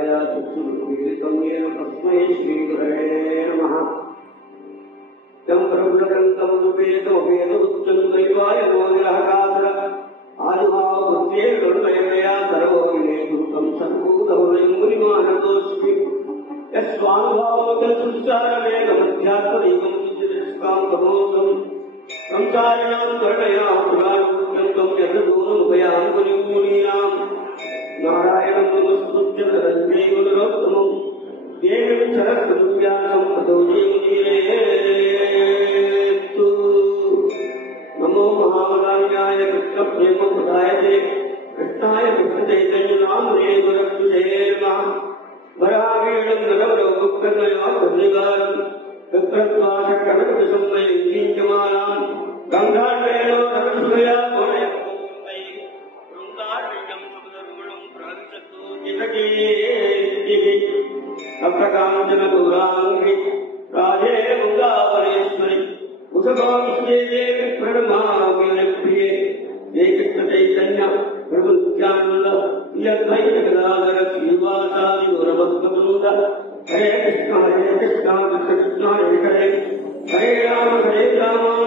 मया चक्षुरुन्मीलितं येन तस्मै श्रीगुरवे नमः। यं ब्रह्मग्रन्थं वेदोपेदमुच्चं दैवाय मोग्रहकातर आदिभावभूत्ये तन्मयतया सर्वो विनेतुं सर्वभूतहुलिं मुनिमानतोऽस्मि। यस्वानुभावोऽध्यात्मदैवं सिद्धिदृष्टान्तमोघम् संसारिणां कर्णयां पुराणोऽत्यन्तं यदूनुभयां मुनिमुनीनां नारायणं नमस्कृत्य नरं चैव नरोत्तमं देवीं सरस्वतीं व्यासं ततो जयमुदीरयेत्। नमो महावदान्याय कृष्णप्रेमप्रदायते कृष्णाय कृष्णचैतन्यनामने गुरवे नमः। वरावेणं नरवरौकर्णया वज्रगारं विप्रत्वाशकनकसंमयीञ्चमानां गङ्गाढ्रेणो नरसुया भवनयं वृन्दारण्यं सुखधर्मणं प्राविशतो जितकेः अप्रकाञ्चनगौराङ्गी राधे वृन्दावनेश्वरि उषभांस्ये देवि प्रणमामि प्रिये। हे कृष्णचैतन्य प्रभु नित्यानन्द यद्वैत गदाधर श्रीवासादि गौरभक्तवृन्द हरे कृष्ण कृष्ण कृष्ण हरे हरे हरे राम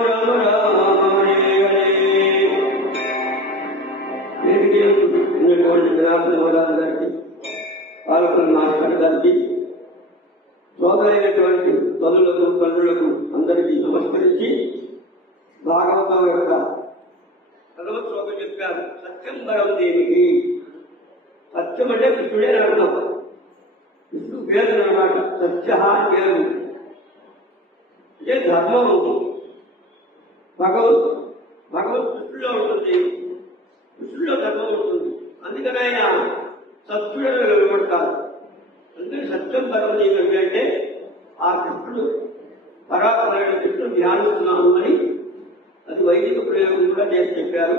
राम राम हरे हरे। పాల్గొన్న మాస్టర్ గారికి సోదరైనటువంటి తల్లులకు తండ్రులకు అందరికీ నమస్కరించి భాగవతం యొక్క ప్రథమ శ్లోకం చెప్పారు. సత్యం పరం దేనికి సత్యం అంటే కృష్ణుడే అర్థం. కృష్ణుడు పేరు అన్నమాట. సత్య పేరు అంటే ధర్మము భగవత్ కృష్ణులో ఉంటుంది, కృష్ణులో ధర్మం ఉంటుంది. అందుకని ఆయన సత్యుడని వెలువడతారు. అందుకని సత్యం పరం దేవి అంటే ఆ కృష్ణుడు పరాత్పరైన కృష్ణుడు ధ్యానిస్తున్నాము అని అది వైదిక ప్రయోగం కూడా చేసి చెప్పారు.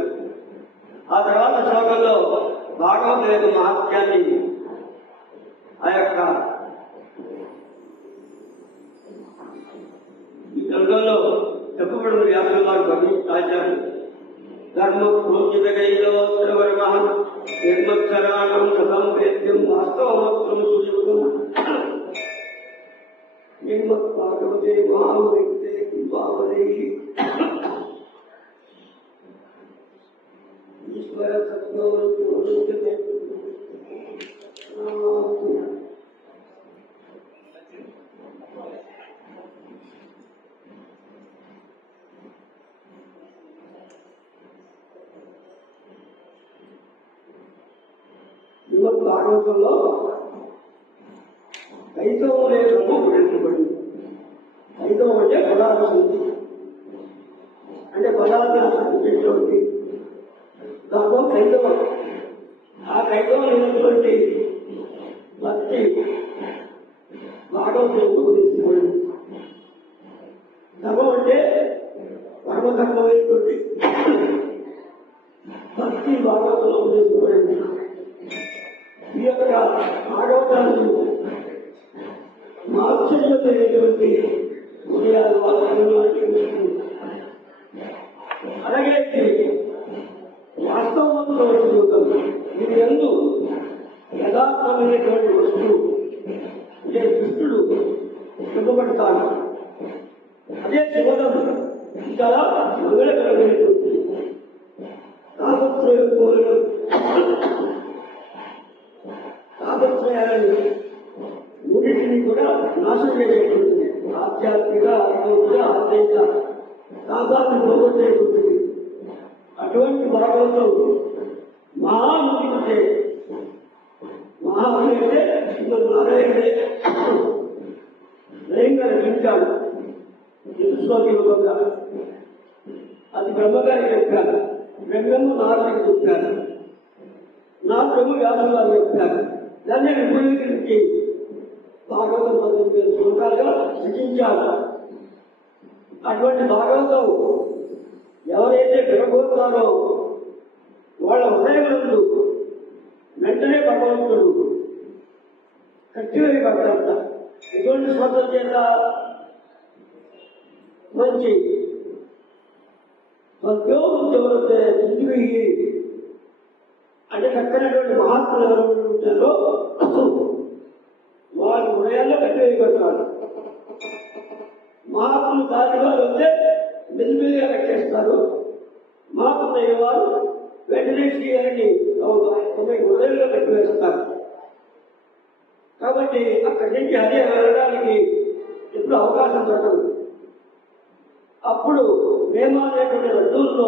ఆ తర్వాత శ్లోకంలో భాగవతం యొక్క మహత్యాన్ని ఆ యొక్క ఈ గ్రంథంలో చెప్పబడిన వ్యాసుల వారు గమనించారు. ధర్మ ప్రోచితగైలో నిర్మక్షరాణం సతం వేద్యం వాస్తవమాత్రం సుయుక్తం నిర్మత్పాకవతే మహావైతే భావనై ఈశ్వర సత్యోచ్యతే. భాగవతంలో కైతవం అనే రూపం ప్రవేశించబడింది. కైతవం అంటే పదార్థ శుద్ధి, అంటే పదార్థాలు సృష్టించేటువంటి దాంట్లో కైతవం. ఆ కైతవం అయినటువంటి భక్తి భాగవతంలో ఉపదేశించబడింది. ధర్మం అంటే పరమధర్మమైనటువంటి భక్తి భాగవతంలో ఉపదేశించబడింది. ఈ యొక్క భాగవతాన్ని ఆశ్చర్యమైనటువంటి ఉదయాలు అలాగే వాస్తవంలో జీవితం ఇది ఎందు యథార్థమైనటువంటి వస్తువు అంటే కృష్ణుడు చెప్పబడతాడు. అదే శివనం చాలా మంగళకరమైనటువంటి తాపత్రయాలను మూడింటిని కూడా నాశనం చేయబడుతుంది. ఆధ్యాత్మిక ఆరోగ్య ఆర్థిక తాపాన్ని పోగొట్టేటువంటి అటువంటి భాగంలో మహాముని అంటే మహాముని అంటే నారాయణుడే స్వయంగా రచించాడు శ్లోకంగా. అది బ్రహ్మగారి చెప్పారు, బ్రహ్మము నారాయణ చెప్పారు, నా బ్రహ్మ వ్యాసులు చెప్పారు. దాన్ని విపులీకరించి భాగవతం 15 శ్లోకాలుగా రచించారు. అటువంటి భాగవతం ఎవరైతే వినబోతున్నారో వాళ్ళ హృదయములందు వెంటనే భగవంతుడు కట్టివేయి పడతారంట. ఎటువంటి స్వంతం చేత మంచి సద్యోగం ఎవరైతే అంటే చక్కనటువంటి మహాత్ములు ఎవరు ఉంటారో హృదయాల్లో కట్టివేయగలుగుతారు. మహాత్ములు కాని వారు వస్తే మెల్లిమెల్లిగా కట్టేస్తారు. మహాత్ములు అయ్యే వారు వెంటనే శ్రీహరిని హృదయంలో కట్టివేస్తారు. కాబట్టి అక్కడి నుంచి హరి వెళ్ళడానికి ఎప్పుడు అవకాశం దొరకదు. అప్పుడు మేము అనేటువంటి రజ్జులతో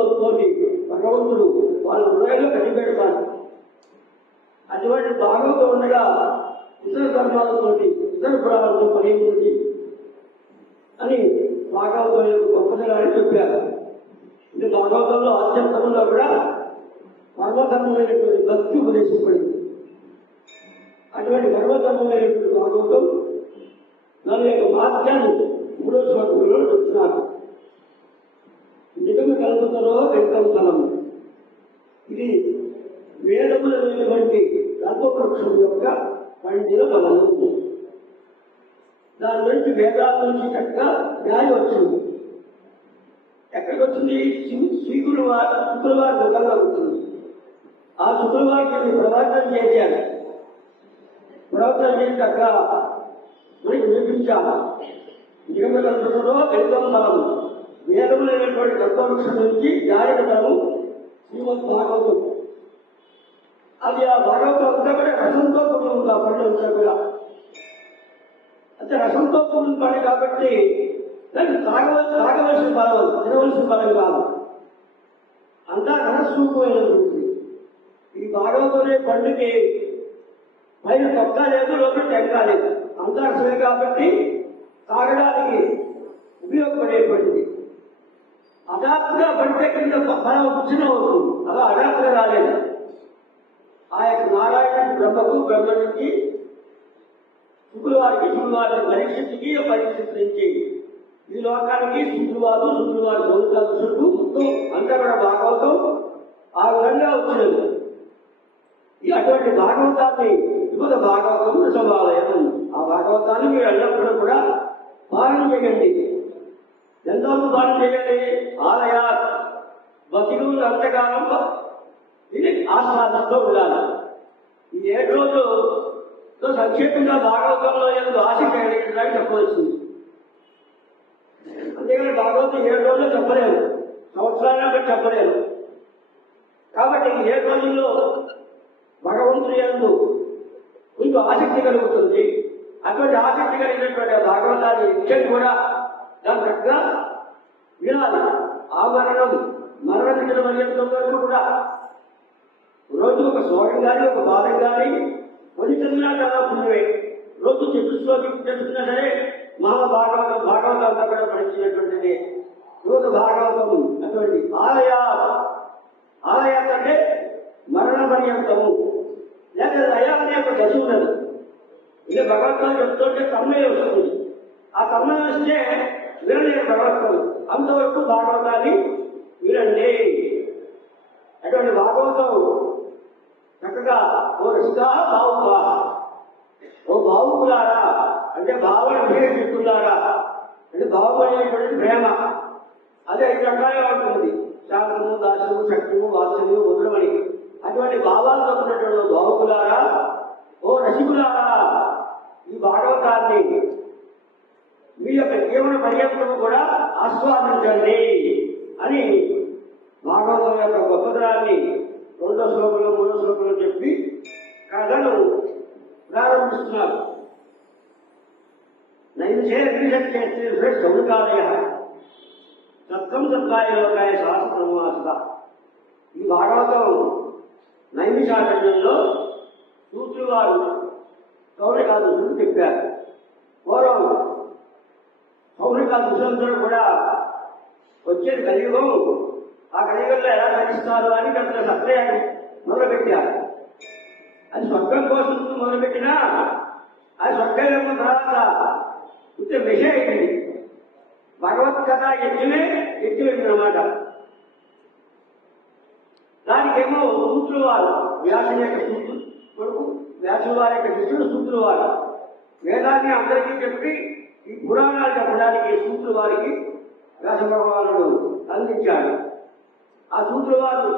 భగవంతుడు వాళ్ళ హృదయంలో కట్టిపెడతారు. అటువంటి భాగంతో ఉండగా ఇతర ధర్మాలతో ఇతర పురాణాలతో పని ఉంది అని భాగవతం యొక్క గొప్పదనాన్ని చెప్పారు. ఇది భాగవతంలో ఆధ్యాత్మంలో కూడా పరమధర్మమైనటువంటి భక్తి ఉపదేశపడింది. అటువంటి పరమధర్మమైనటువంటి భాగవతం దాని యొక్క మార్గాన్ని 3వ శ్లోకంలో చెప్తున్నారు. నిగమ కల్పతలో వెంకం ఫలం. ఇది వేదములైనటువంటి కల్పవృక్షం యొక్క పండిన ఫలము. దాని నుంచి వేదాల నుంచి చక్కగా న్యాయం వచ్చింది. ఎక్కడికి వచ్చింది? శుక్రవారం గతంలో వచ్చింది. ఆ శుక్రవారాన్ని ప్రవచనం చేశారు. ప్రవచనం చేసి అక్కడ మనకి వినిపించాలి. నిగమ కల్పతలో వెంకం ఫలం. వేదములైనటువంటి కల్పవృక్షం నుంచి జాయగలము శ్రీమద్ భాగవతం. అది ఆ భాగవతం అంతా కూడా రసంతో కూడి ఉంది. ఆ పనులు అంతా కూడా అంటే రసంతో కూడిన పని కాబట్టి దాన్ని తాగవలసిన బలం, తినవలసిన బలం కాదు. అంతా రసస్వరూపమైనటువంటి ఈ భాగవతమే పండుకి పైన తొక్క లేదు, లోపల టెంకా లేదు. అంతా రసమే కాబట్టి తాగడానికి ఉపయోగపడేటువంటిది. హఠాత్తుగా పడితే కింద ఫలం చిన్న అవుతుంది. అలా హఠాత్తుగా రాలేదు. ఆ యొక్క నారాయణుడి బ్రహ్మకు, బ్రహ్మ నుంచి శుక్రవారికి పరీక్షించి పరీక్షించి ఈ లోకానికి శుక్రవారు సంవత్సరాల చుట్టూ మొత్తం అంతా కూడా భాగవతం ఆ విధంగా వచ్చినది. అటువంటి భాగవతాన్ని యువత భాగవతం సమాలయం. ఆ భాగవతాన్ని మీరు ఎల్లప్పుడూ కూడా పాలన చేయండి. ఎంతవరకు పాలన చేయండి? ఆలయ బతికు అంతకాలం ఇది ఆస్వాదంతో ఉండాలి. ఈ 7 రోజులు సంక్షేపంగా భాగవతంలో ఎంతో ఆసక్తి కలిగించడానికి చెప్పవలసింది. అంతేగాని భాగవతం 7 రోజులు చెప్పలేము, సంవత్సరాలు చెప్పలేము. కాబట్టి ఈ 7 రోజుల్లో భగవంతుని యందు కొంచెం ఆసక్తి కలుగుతుంది. అటువంటి ఆసక్తి కలిగినటువంటి భాగవతాన్ని నిత్యం కూడా దాని చక్కగా వినాలి. ఆభరణం మరణించిన పర్యంతం వరకు కూడా రోజు ఒక శ్లోకం కానీ ఒక భాగం కానీ కొన్ని చదివినా చాలా పుణ్యమే. రోజు చతుశ్లోకి తెలుసుకున్నా సరే భాగవతం అంతా కూడా పఠించినటువంటిది. రోజు భాగవతం అటువంటి ఆలయ అంటే మరణ పర్యంతము లేక లయ అనే ఒక దశ ఉన్నది. ఇదే భగవద్గీత చెప్తుంటే తన్మయం వస్తుంది. ఆ తన్మయం వస్తే వినలేని భగవద్గీత అంతవరకు భాగవతాన్ని వినండి. అటువంటి భాగవతం చక్కగా ఓ రిషిగా భావుకా, ఓ భావుకులారా అంటే భావన విషయలారా అంటే భావమైనటువంటి ప్రేమ అదే 5 రకాలుగా ఉంటుంది. శాంతము, దాసము, శక్తిము, వాత్సల్యము, వదులమని అటువంటి భావాలతో ఉన్నటువంటి భావుకులారా, ఓ రసికులారా, ఈ భాగవతాన్ని మీ యొక్క జీవన పర్యంతము కూడా ఆస్వాదించండి అని భాగవతం యొక్క గొప్పతనాన్ని 2వ శ్లోకంలో 3వ శ్లోకంలో చెప్పి కథను ప్రారంభిస్తున్నారు. నైన్సేత్రే సౌకాలయ సత్వం సత్కాయ శాస్త్రమాస. ఈ భాగవతం నైమిషారణ్యంలో సూత్రులు వారు కౌరికాదులు చెప్పారు. పూర్వం కౌరికాదులందరూ కూడా వచ్చేది కలియుగం. ఆ కలియుగంలో ఎలా నటిస్తారు అని పెద్ద సత్రయాన్ని మొదలుపెట్టారు. అది స్వర్గం కోసం మొదలుపెట్టినా అది స్వర్గం తర్వాత ఇంత విషయం అయింది. భగవద్గత ఎత్తివెళ్ళినమాట. దానికేమో సూత్రులు వారు వ్యాసుని యొక్క కొడుకు, వ్యాసుల వారి యొక్క శిష్యుడు సూత్రులు వారు వేదాన్ని అందరికీ చెప్పి ఈ పురాణాలు చెప్పడానికి సూత్రుల వారికి వ్యాస భగవానుడు అందించాడు. ఆ సూత్రుల వారు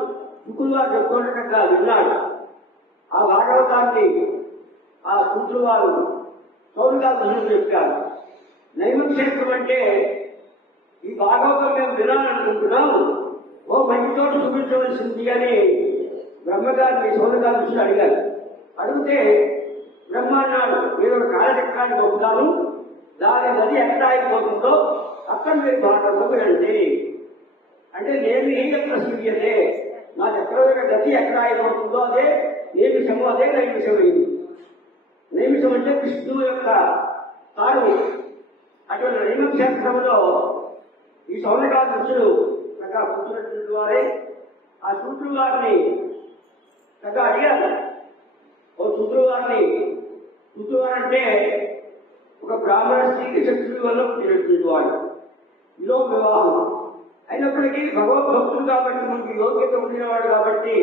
శుకులు వారు చెప్పుకోవటంగా విన్నాడు. ఆ భాగవతాన్ని ఆ సూత్రుల వారు సౌనకాదులు చెప్పారు. నైమక్షేత్రం అంటే ఈ భాగవతం మేము వినాలనుకుంటున్నాం, ఓ మంచి చోటు చూపించవలసింది అని బ్రహ్మగారిని సౌనకాదులు అడిగారు. అడిగితే బ్రహ్మ అన్నాడు, మీరు కాలచక్రాన్ని పంపుతాను, దాని నది ఎక్కడ అయిపోతుందో అక్కడ మీరు భాగవతం వినండి అంటే నేను ఏం ప్రసిద్ధియతే నా చక్రవర్తి గతి ఎక్కడ అయిపోతుందో అదే నైమిషము, అదే నైమిషమైంది. నైమిషం అంటే కృష్ణువు యొక్క తాను. అటువంటి నైమక్షేత్రంలో ఈ సౌనకాదులు చక్కగా కూర్చున్నటువంటి వారే ఆ సూత్రుడు వారిని చక్కగా అడిగారు. ఓ సూత్రుడు వారిని, సూత్రుడు వారంటే ఒక బ్రాహ్మణ స్త్రీకి శత్రువు వల్ల పుట్టినటువంటి వాడు. ఇదో వివాహం అయినప్పటికీ భగవద్భక్తులు కాబట్టి మనకి యోగ్యత ఉండినవాడు కాబట్టి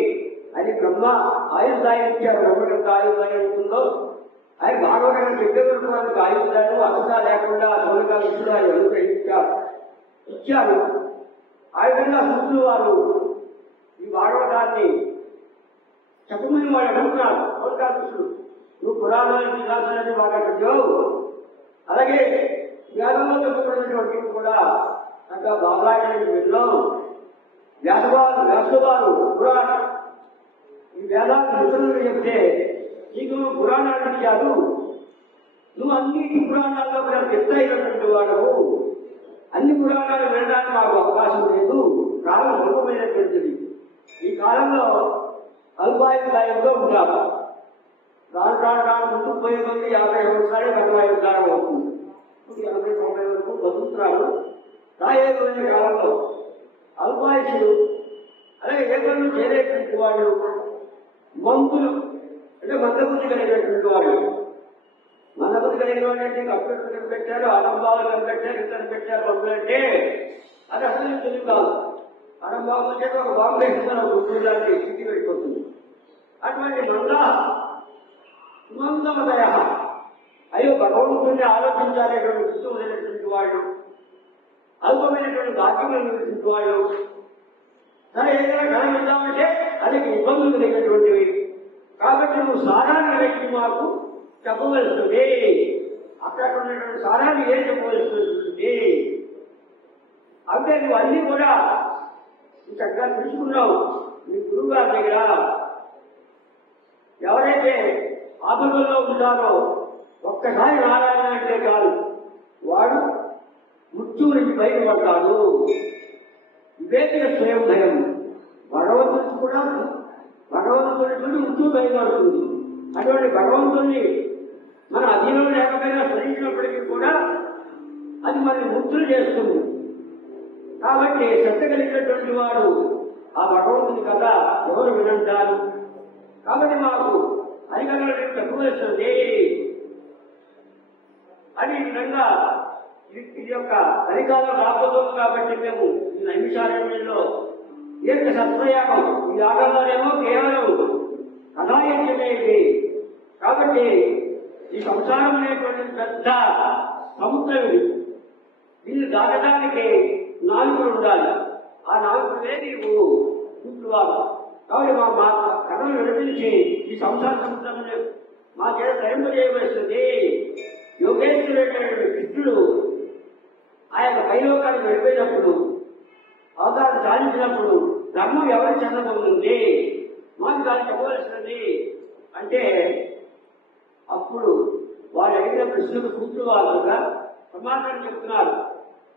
ఆయన బ్రహ్మ ఆయుర్దాయం ఇచ్చారు. బ్రహ్మకి ఆయుర్దాయం ఉంటుందో ఆయన భాగవతంగా చెప్పేటువంటి వారికి ఆయుర్దాయం అసలు లేకుండా సౌనకాదులు ఆయన అనుగ్రహించారు, ఇచ్చారు. ఆ విధంగా సూత్రులు వారు ఈ భాగవతాన్ని చెప్పమని వాడు అడుగుతున్నారు. సౌనకాదులు నువ్వు పురాణానికి ఇలాంటి బాగా చెప్పావు, అలాగే వేదంలో చెప్పబడినటువంటి కూడా అంత బాబాయని విన్నాం. వ్యాసవారు పురాణం ఈ వేదాన్ని నిధులు చెప్తే నీకు పురాణాలు ఇచ్చారు, నువ్వు అన్ని పురాణాల్లో కూడా చెప్తాయినటువంటి వాడవు, అన్ని పురాణాలు వినడానికి మాకు అవకాశం లేదు, కాలం స్వల్పమైనటువంటిది. ఈ కాలంలో అల్పాయుర్దాయంలో ఉంటారు. రాను ముందుకు పోయే కొద్ది 50 సంవత్సరాలు 40 కాలం అవుతుంది. 80-90 వరకు బతుకుతున్నారు. రాయబోయే కాలంలో అల్పాయుషులు అలాగే ఏ పనులు చేరేటువంటి వాళ్ళు, మంతులు అంటే మందబుద్ధి కలిగినటువంటి వాళ్ళు. మందబుద్ధి కలిగిన వాళ్ళు అంటే కంప్యూటర్ కనిపెట్టారు, అనంబాబులు కనిపెట్టారు, ఇతను పెట్టారు మందులు అంటే అది అసలు తెలియదు కాదు. అనంబాబు అంటే ఒక బాంబు వేస్తున్నారు, గుర్తులాంటి స్థితి వెళ్ళిపోతుంది. అటువంటి మందమదయ అయ్యో భగవంతుడిని ఆలోచించాలనేటువంటి గుర్తు ఉండేటటువంటి వాళ్ళు, అల్పమైనటువంటి భాగ్యములు ఉన్నటువంటి వాళ్ళు, సరే ఏదైనా కళ వెళ్దామంటే అది ఇబ్బందులు కలిగినటువంటివి. కాబట్టి నువ్వు సారాన్ని వ్యక్తి మాకు చెప్పవలసింది, అక్కడ ఉన్నటువంటి సారాన్ని ఏం చెప్పవలసింది అంటే నువ్వు అన్నీ కూడా చక్కగా తెలుసుకున్నావు. నీ గురువు గారి దగ్గర ఎవరైతే ఆపదల్లో ఉంటారో ఒక్కసారి నారాయణ అంటే కాదు, వాడు మృత్యువు నుంచి బయటపడతాడు. వివేక స్వయం భయం భగవంతుడికి కూడా భగవంతుడి నుండి మృత్యువు బయటపడుతుంది. అటువంటి భగవంతుడిని మన అధీనం లేకపోయినా స్మరించినప్పటికీ కూడా అది మనని ముక్తులు చేస్తుంది. కాబట్టి శ్రద్ధ కలిగినటువంటి వాడు ఆ భగవంతుని కథ ఎవరు వినంటారు. కాబట్టి మాకు హరికథలు చెప్పవలసింది అని ఈ విధంగా ఇది యొక్క హరికాలం రాబోతుంది. కాబట్టి మేము ఈ నైమిషారణ్యంలో ఏక సత్వయాగం, ఈ యాగంలోనేమో కేవలం కథాయజ్ఞమే ఇది. కాబట్టి ఈ సంసారం అనేటువంటి పెద్ద సముద్రం ఇది. దీన్ని దాటడానికి నాలుగులు ఉండాలి. ఆ నాలుగులే నీవు కూర్చువారు. కాబట్టి మా కథను వినిపించి ఈ సంసార సముద్రంలో మా చేత ధరింపజేయవలసింది. యోగేశ్వరుడైన కృష్ణుడు ఆయన పైలోకానికి వెళ్ళిపోయినప్పుడు, అవతారం సాధించినప్పుడు ధర్మం ఎవరి చెందబోతుంది, మాకు దాన్ని చెప్పవలసినది అంటే అప్పుడు వారు అడిగిన ప్రశ్నకు కూతురు వారుగా సమాధానం చెప్తున్నారు.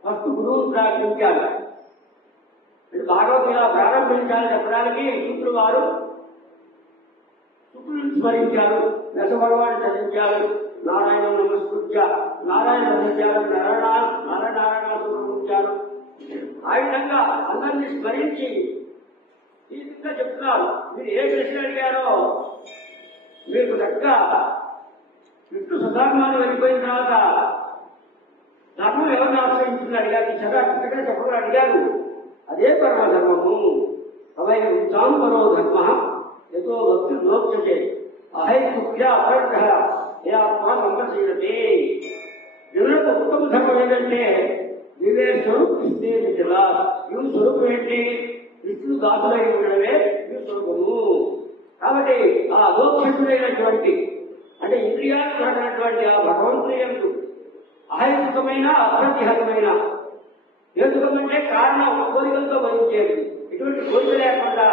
ఫస్ట్ గురువును ప్రారంభించారు. భాగవతం ఇలా ప్రారంభించాలని చెప్పడానికి సూత్రుడు వారు శుక్రుని స్మరించారు, దశభగవాన్ని చదివించారు, నారాయణ నమస్కృత్య నారాయణ ధరించారు, నారాయణ సమర్పించారు. ఆ విధంగా అందరినీ స్మరించి ఈ విధంగా చెప్తున్నారు. మీరు ఏ ప్రశ్న అడిగారో మీకు చక్కగా విష్ణు సదాత్మాన్ని వెళ్ళిపోయిన తర్వాత ధర్మం ఎవరిని ఆశ్రయించింది అడిగారు. చక్కగా చెప్పడం అడిగారు. అదే పరమధర్మము. అవై ఉత్సాహం పరో ధర్మ యతో భక్తి నోక్షతే అహైతుక్య అపరగ్ర ఏ ఆత్మ సంపశీలతే. జనులకు ఉత్తమ ధర్మం ఏంటంటే దివ్య స్వరూప్ కృష్ణే నిజలా. ఇవి స్వరూపం ఏంటి? కృష్ణుడు దాసులై ఉండడమే ఇవి స్వరూపము. కాబట్టి ఆ అదోక్షుడైనటువంటి అంటే ఇంద్రియాలు కలిగినటువంటి ఆ భగవంతుని యందు అహేతుకమైన అప్రతిహతమైన, హేతుకమంటే కారణం కోరికలతో భరించేది, ఎటువంటి కోరిక లేకుండా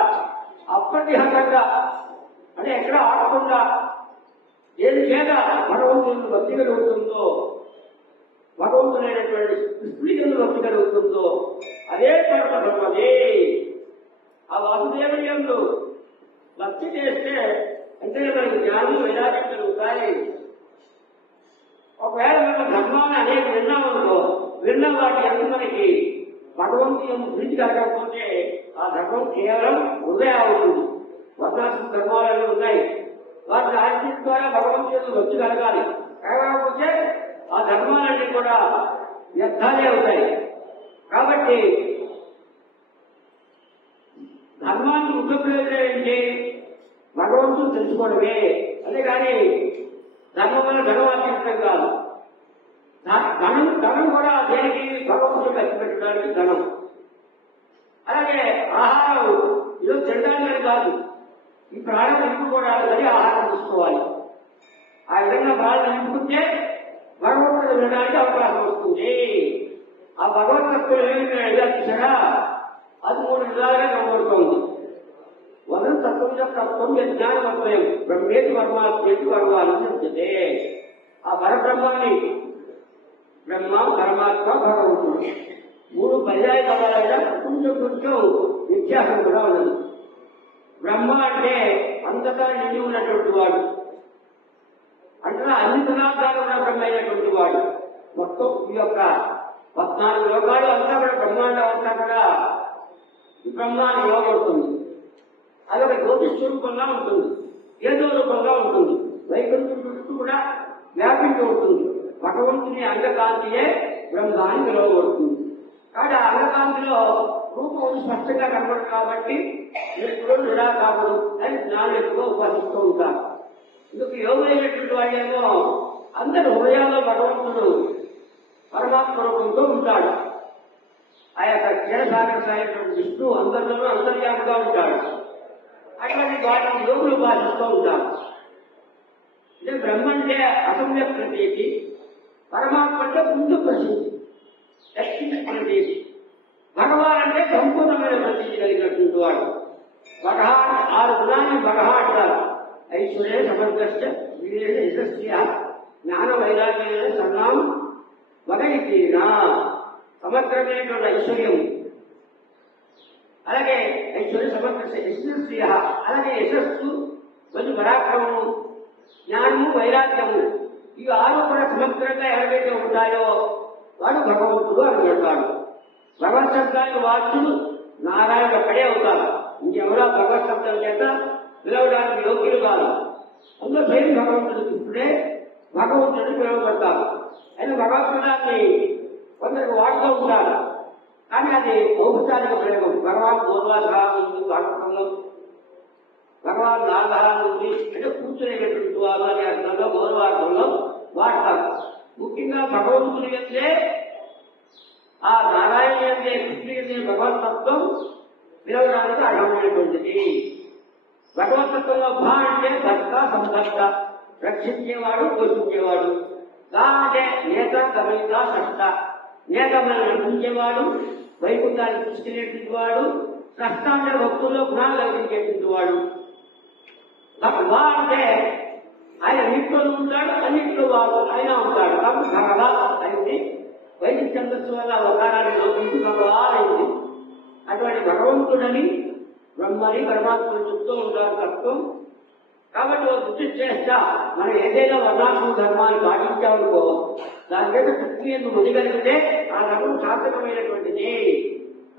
అప్రతిహతంగా అంటే ఎక్కడ ఆడకుండా ఏది చేత భగవంతుని భక్తి కలుగుతుందో, భగవంతుడైనటువంటి కృష్ణుని భక్తి కలుగుతుందో అదే పరమధర్మమే. ఆ వాసుదేవుని యందు భక్తి చేస్తే అంటే మనకి జ్ఞానం వైరాగ్యం కలుగుతాయి. ఒకవేళ మనం ధర్మాన్ని అనేక విన్నామనుకో, విన్న వాటి ఎందుకు మనకి భగవంతుని ప్రీతి కలగకపోతే ఆ ధర్మం కేవలం వృధా అవుతుంది. వర్ణాశ్రమ ధర్మాలు ఉన్నాయి, వాటిని ఆచరించడం ద్వారా భగవంతుని భక్తి కలగాలి. కలగకపోతే ఆ ధర్మాలన్నీ కూడా వ్యర్థాలే అవుతాయి. కాబట్టి ధర్మాన్ని ముఖ్య ప్రయోజనం ఏంటి? భగవంతుని తెలుసుకోవడమే. అంతేగాని ధర్మం వల్ల ధనం ఆచరించడం కాదు. ధనం కూడా దేనికి? భగవంతుని ఖర్చు పెట్టడానికి ధనం. అలాగే ఆహారం ఈరోజు తినడానికి కాదు, ఈ ప్రాణం నింపుకోవడానికి ఆహారం తీసుకోవాలి. ఆ విధంగా ప్రాణం నింపుకుంటే భగవంతుడు వినడానికి అవకాశం వస్తుంది. ఆ భగవద్గీతలో ఏమి చూసారా? అది 3 విధాలుగా కనబడుతోంది. వదన తత్వం యొక్క తత్వం జ్ఞానమత్వయం బ్రహ్మేతి పరమాత్మేతి పరమాత్మతే. ఆ పరబ్రహ్మాన్ని బ్రహ్మ, పరమాత్మ, భగవంతుడు 3 పర్యాయ పదాలైనా కొంచెం వ్యత్యాసం కూడా ఉన్నది. బ్రహ్మ అంటే అంతటా నిండి ఉన్నటువంటి వాడు, అంటే అన్ని పదార్థాలు కూడా బ్రహ్మ అయినటువంటి వాడు. మొత్తం ఈ యొక్క 14 లోకాలు అంతా కూడా బ్రహ్మాండం అంతా కూడా ఈ బ్రహ్మాన్ని ఇవ్వబడుతుంది. అదొక జ్యోతి స్వరూపంగా ఉంటుంది, ఏదో రూపంగా ఉంటుంది. వైకుంఠం చుట్టూ కూడా వ్యాపించి ఉంటుంది. భగవంతుని అంగకాంతియే బ్రహ్మాన్ని పిలువబడుతుంది. కాబట్టి ఆ అంగకాంతిలో రూపం స్పష్టంగా కనబడదు కాబట్టి మీరు నిరాకారుడు అని జ్ఞానం ఎక్కువ ఉపాసిస్తూ ఉంటారు. ఇందుకు యోగులైనటువంటి వాళ్ళేమో అందరి హృదయాల్లో భగవంతుడు పరమాత్మ రూపంతో ఉంటాడు. ఆ యొక్క క్షీరసాగర సాయినటువంటి విష్ణు అందరిలోనూ అంతర్యామిగా ఉంటాడు. అటువంటి వాటిని యోగులు ఉపాసిస్తూ ఉంటారు. అంటే బ్రహ్మ అంటే అసమ్య ప్రతీతి, పరమాత్మ అంటే ముందు ప్రసిద్ధి ప్రతీతి, భగవాన్ అంటే సంపూర్ణమైన ప్రతీతి కలిగినటువంటి వాడు. భగహ 6 గుణాన్ని భగహ అంటారు. ఐశ్వర్య సమర్థ వీరే యశస్య జ్ఞాన వైరాగ్య సన్నాం వగైతీన. సమగ్రమైనటువంటి ఐశ్వర్యం, అలాగే ఐశ్వర్య సమర్థ యశస్య, అలాగే యశస్సు మరియు పరాక్రమము, జ్ఞానము, వైరాగ్యము, ఇవి 6 కూడా సమగ్రంగా ఎవరైతే ఉంటాయో వాడు భగవంతుడు అనుకుంటాడు. భగవత్ శబ్దానికి వాచ్యులు నారాయణ ఒక్కడే అవుతారు. ఇంకెవరో భగవత్ శబ్దం చేత పిలవడానికి యోగ్యులు కాదు. అందులో స్వయం భగవంతుడు కృష్ణుడే భగవంతుడిని పిలువబడతారు. అయితే భగవద్గీతాన్ని కొందరికి వాడుతూ ఉంటారు, కానీ అది ఔపచారిక ప్రయోగం. భగవాన్ పూర్వాసహ ఉంది భాగవతంలో, భగవాన్ నాగహ ఉంది అంటే కూర్చునేటటువంటి వారు అనే అర్థంలో గౌరవార్థంలో వాడతారు. ముఖ్యంగా భగవంతుని అంటే ఆ నారాయణ అంటే కృష్ణుడి భగవతత్వం పిలవడానికి అర్హమైనటువంటిది. భగవతత్వంలో భా అంటే భర్త, సంభర్త, రక్షించేవాడు, పోషించేవాడు. గా అంటే నేత, గమనిత, సష్ట, నేతలను నడిపించేవాడు, వైకుంఠాన్ని తీసుకెళ్లేటువంటి వాడు. సష్ట అంటే భక్తుల్లో గుణాలు కలిగించేటువంటి వాడు. వా అంటే ఆయన అన్నింటిలో ఉంటాడు, అన్నింటిలో వాడు ఆయన ఉంటాడు. కాబట్టి భగవా అయింది. వైదిక ఛందస్సు వల్ల అవకాశాన్ని లోపించి భగవా అయింది. అటువంటి భగవంతుడని బ్రహ్మని పరమాత్మని చెప్తూ ఉంటారు తత్వం. కాబట్టి గుర్తు చేస్తా మనం ఏదైనా వర్ణాశ్రమ ధర్మాన్ని పాటించామనుకో, దాని మీద తృప్తి ఎందుకు ముదిగలిగితే ఆ ధర్మం సార్థకమైనటువంటిది.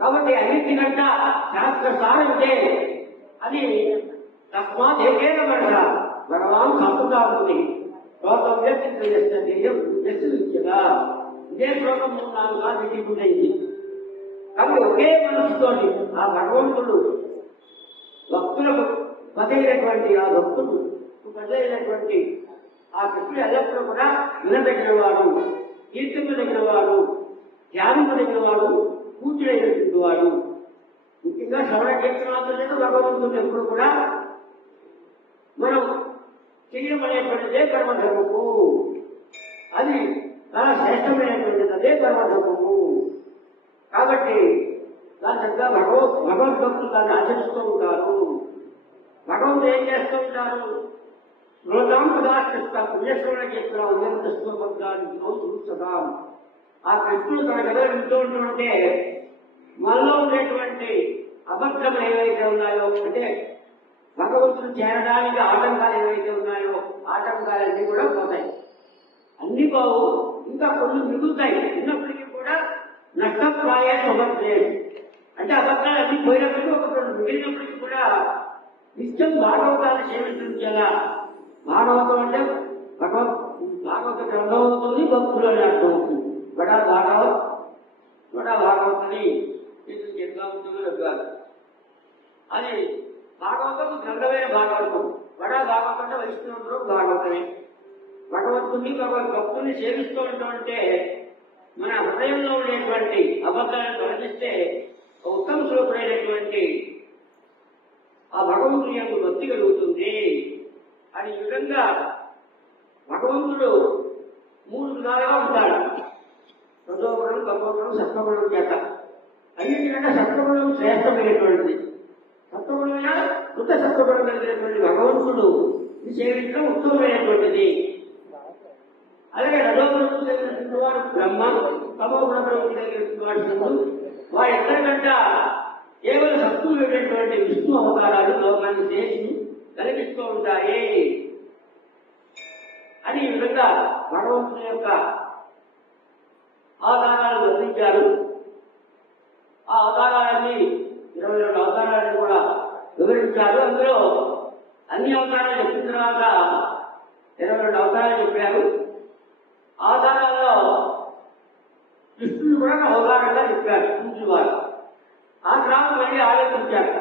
కాబట్టి అన్నింటికంట శాస్త్ర సారం ఇదే. అది తస్మాత్ ఏకైన పడత భగవాన్ సంపుతాముని శ్లోకం చేస్తుగా ఇదే శ్లోకం 3-4 సార్లు దిగుతుంది. కాబట్టి ఒకే మనసుతోటి ఆ భగవంతుడు భక్తులకు బదైనటువంటి ఆ భక్తుడు బదైనటువంటి ఆ కృష్ణుడు ఎల్లప్పుడూ కూడా వినదగిన వాడు, కీర్తించదగిన వాడు, ధ్యానించదగిన వాడు, పూజలైనటువంటి వాడు. ముఖ్యంగా శ్రవణ కీర్తనాలతో భగవంతుడు ఎప్పుడు కూడా మనం చేయడం అనేటువంటిదే కర్మధర్మము. అది చాలా శ్రేష్టమైనటువంటిది, అదే కర్మధర్మము. కాబట్టి దాని చక్కగా భగవద్భక్తులు దాన్ని ఆచరిస్తూ ఉంటారు. భగవంతుడు ఏం చేస్తూ ఉంటారు? రోజాం పదార్థ పుణ్యశ్రవణ చేస్తున్నాం చూస్తాం. ఆ కృష్ణుడు తన కథ వింటూ ఉంటుంటే మనలో ఉండేటువంటి అబద్ధములు ఏవైతే ఉన్నాయో, అంటే భగవంతుడు చేరడానికి ఆటంకాలు ఏవైతే ఉన్నాయో ఆటంకాలన్నీ కూడా పోతాయి. అన్ని పోవు, ఇంకా కొన్ని మిగులుతాయి. ఉన్నప్పటికీ కూడా నష్టప్రాయ సమర్థలేదు. అంటే అబద్ధాలు అన్ని పోయినప్పటికీ ఒక రెండు మిగిలినప్పటికీ కూడా నిత్యం భాగవతాన్ని సేవించాలా. భాగవతం అంటే భాగవత గ్రంథం అవుతుంది, భక్తులు అని అర్థం అవుతుంది. బడా భాగవతని ఎట్లా ఉంటుందో చెప్పారు. అది భాగవతం గ్రంథమైన భాగవతం. బడా భాగవతం అంటే వైష్ణవుడు భాగవతమే. భగవంతుని భక్తుల్ని సేవిస్తూ ఉంటే మన హృదయంలో ఉండేటువంటి అబద్ధాలను తొలగిస్తే ఉత్తమ స్వరూపుడైనటువంటి ఆ భగవంతుని యొక్క భక్తి కలుగుతుంది. అని ఈ విధంగా భగవంతుడు మూడు విధాలుగా ఉంటాడు. రజోగుణం, తమోగుణం, సత్వగుణం చేత. అన్నిటికంటే సత్వగుణం శ్రేష్టమైనటువంటిది. సత్వగుణమైన కృత సత్వగుణం కలిగినటువంటి భగవంతుడు సేవించడం ఉత్తమమైనటువంటిది. అలాగే రజోగుణం కలిగినటువంటి వాడు బ్రహ్మ, తమోగుణ ప్రవృత్తి కలిగినటువంటి వాడు శివుడు. వాడిద్దరికంట కేవలం సత్తులైనటువంటి విష్ణు అవతారాలు లోకాన్ని చేసి కలిగిస్తూ ఉంటాయి. అని ఈ విధంగా భగవంతుని యొక్క అవతారాలు వర్ణించారు. ఆ అవతారాలన్నీ 22 అవతారాలను కూడా వివరించారు. అందులో అన్ని అవతారాలు చెప్పిన తర్వాత 22 అవతారాలు చెప్పారు. అవతారాల్లో కృష్ణుడు కూడా అవతారంగా చెప్పారు కృష్ణుడు వారు. ఆ తర్వాత మళ్ళీ ఆలోచించారు,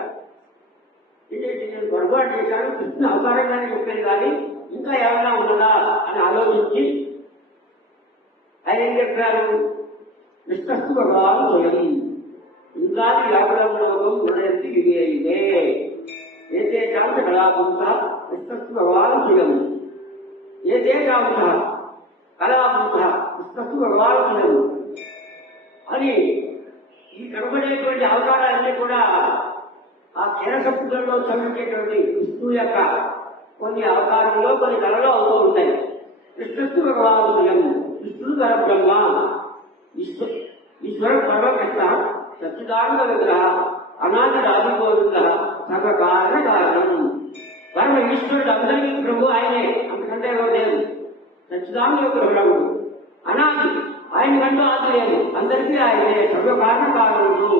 నేను పొరపాటు చేశాను, కృష్ణ అవతారంగానే చెప్పాను కానీ ఇంకా ఏమైనా ఉన్నదా అని ఆలోచించి ఆయన ఏం చెప్పారు? విష్ణు భగవాన్ స్వయం ఇంకా వ్యాపరంలోకం గుణయంతి వివేయిదే ఏతే కాంత కళాపుంస విష్ణు భగవాన్ స్వయం ఏతే కాంత కళాపుంస విష్ణు భగవాన్ స్వయం అని ఈ కనబడేటువంటి అవతారాలన్నీ కూడా ఆ క్షీరసముద్రంలో చదివేటువంటి విష్ణు యొక్క కొన్ని అవతారంలో కొన్ని కళలో అవుతూ ఉంటాయి. విష్ణు భగవాన్ స్వయం, విష్ణుడు పరబ్రహ్మ, ఈశ్వర పరమకృష్ణ, సచ్చిదానంద విగ్రహ, అనాది రాజగోవింద, సర్వకారణ కారణం. పరమ ఈశ్వరుడు అందరికీ ప్రభు ఆయనే, అంతకంటే ఎవరు లేదు. సచ్చిదానంద విగ్రహుడు అనాది, ఆయన కంటూ ఆది లేదు, అందరికీ ఆయనే సర్వకారణ కారణుడు.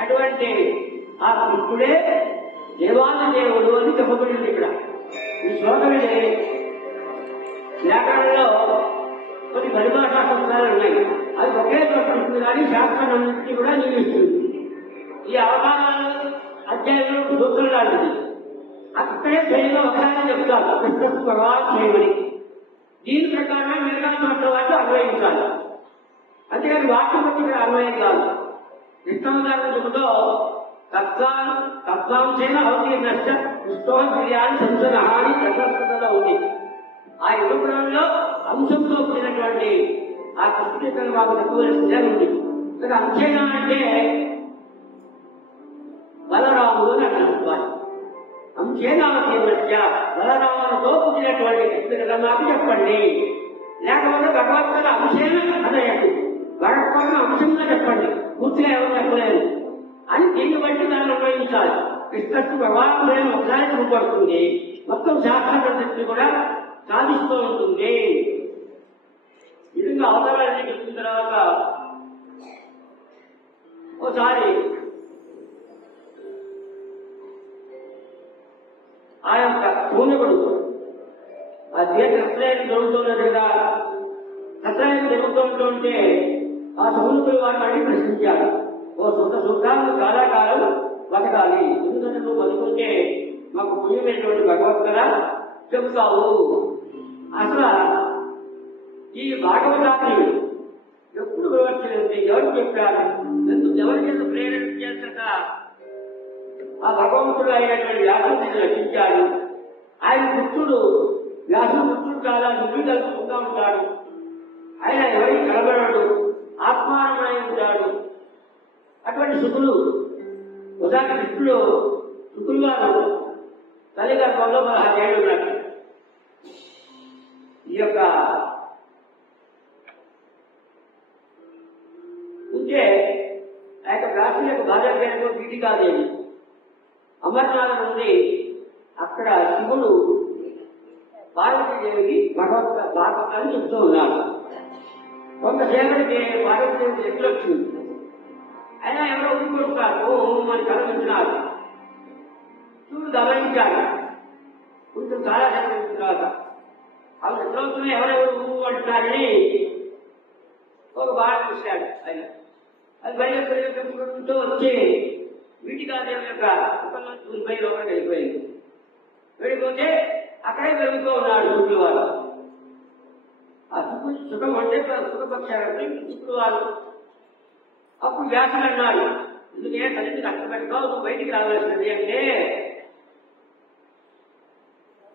అటువంటి ఆ కృష్ణుడే దేవాది దేవుడు అని చెప్పబడింది. ఇక్కడ ఈ శ్లోకమే వ్యాకరణంలో కొన్ని పరిభాషా సూత్రాలు ఉన్నాయి. అది ఒకే చోటుంది కానీ శాస్త్రాన్నింటినీ కూడా నియమిస్తుంది. ఈ అవతారాలు అధ్యాయంలో సూత్రం లాంటిది. అక్కడే శైలిలో ఒకసారి చెప్తారు కృష్ణ భగవాన్ చేయమని. దీని ప్రకారమే మిగతా చోట్ల వాటి అన్వయించాలి. అంతేకాని వాటి బట్టి ఇక్కడ అన్వయం కాదు. కృష్ణావతారం చెబుతూ తత్వాంశైన అవతీర్ణశ్చ కృష్ణోద్రియాన్ని సంసనహాని తత్వస్థలో ఉంది. ఆ యుగపురంలో అంశంతో కూడినటువంటి ఆ కృష్ణ మాకు తక్కువ ఉంది. ఇక్కడ అంశైన అంటే బలరాముడు అని అర్థం. అంశేనావతీర్ణశ్చ బలరాములతో పుట్టినటువంటి కృష్ణ కథ మాకు చెప్పండి. లేకపోతే భగవద్గీత అంశేన అదయండి, భగవద్గీత అంశంగా చెప్పండి, పూర్తిగా ఎవరు చెప్పలేదు అని దీన్ని బట్టి దాన్ని అన్వయించాలి. కృష్ణ భగవాన్ ఒకసారి చూపడుతుంది, మొత్తం శాస్త్రాన్ని కూడా సాధిస్తూ ఉంటుంది. విధంగా అవతారాన్ని చెప్పిన తర్వాత ఒకసారి ఆ యొక్క శూన్యకుడు ఆ దీర్ఘత్రయాన్ని జరుగుతున్నది కదా, కత్రయాన్ని జరుగుతుంటే ఆ శూన్యకుడు వారిని అడిగి ప్రశ్నించాడు, ఓ సుఖాలను చాలా కాలం బతకాలి, ఎందుకంటే నువ్వు బతుకుంటే మాకు పుణ్యమైనటువంటి భగవద్గీత చెబుతావు. అసలు ఈ భాగవతాన్ని ఎప్పుడు వివరించలేదు, ఎవరు చెప్పారు, ఎవరికి ప్రేరణ చేత ఆ భగవంతుడు అయినటువంటి వ్యాసుడిని రచించాడు. ఆయన పుత్రుడు వ్యాసుడు పుత్రుడు చాలా నువ్వు కలుపుకుంటూ ఉంటాడు. ఆయన ఎవరికి కలబడడు, ఆత్మానమై ఉంటాడు. అటువంటి శుకులు ఒకసారి కృష్ణుడు శుకులు వారు తల్లిగర్భంలో 16 ఏళ్ళు ఉన్నాడు. ఈ యొక్క ఉంటే ఆ యొక్క రాష్ట్రీయ భార్య పేరుతో గీతికాదేవి అమర్నాథం ఉంది. అక్కడ శివుడు పార్వతీదేవికి భాగవతాన్ని చెప్తూ ఉన్నాడు. కొంతసేపటికి పార్వతీదేవి ఎదురొచ్చింది. అయినా ఎవరో ఊరుకొడుతున్నారు, మన కలగించినారు. శివుడు గమనించాడు. కొంచెం చాలా సేపటి తర్వాత వాళ్ళు ఎదురవుతున్నా ఎవరెవరు ఊరు అంటున్నారని ఒక బాగా చూశాడు. ఆయన అది పరిగెత్తుకుంటూ వచ్చి వీటికాదేవి యొక్క ముఖంలో లోపలికి వెళ్ళిపోయింది. వెళ్ళిపోతే అక్కడే వెళ్తూ ఉన్నాడు శుక్రుడు వారు. ఆ సుఖం అంటే సుఖపక్షాలు శుక్రుడు వారు. అప్పుడు వ్యాసులు అన్నాడు, ఎందుకే తల్లిని కష్టపెట్టుకో, నువ్వు బయటికి రావాల్సింది అంటే